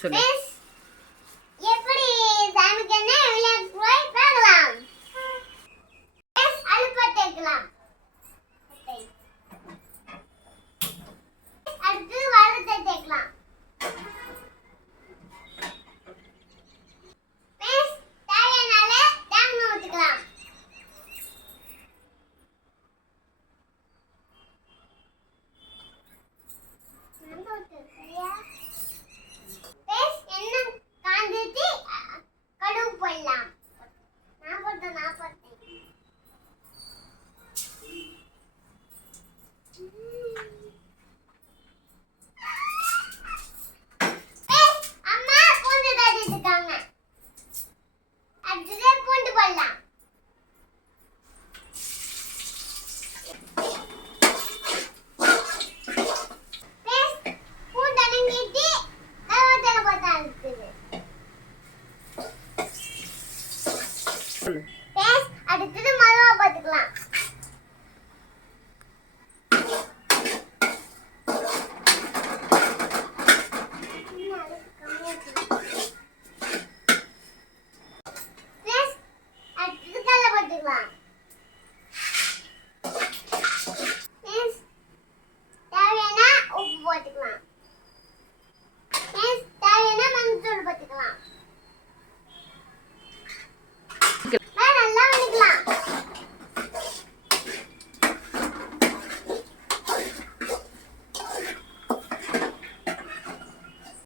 Tabii. Ses சொல்லு base அடுத்தது மதுவா பாத்துக்கலாம் பேஸ் அடுத்தது கல்ல பாத்துக்கலாம்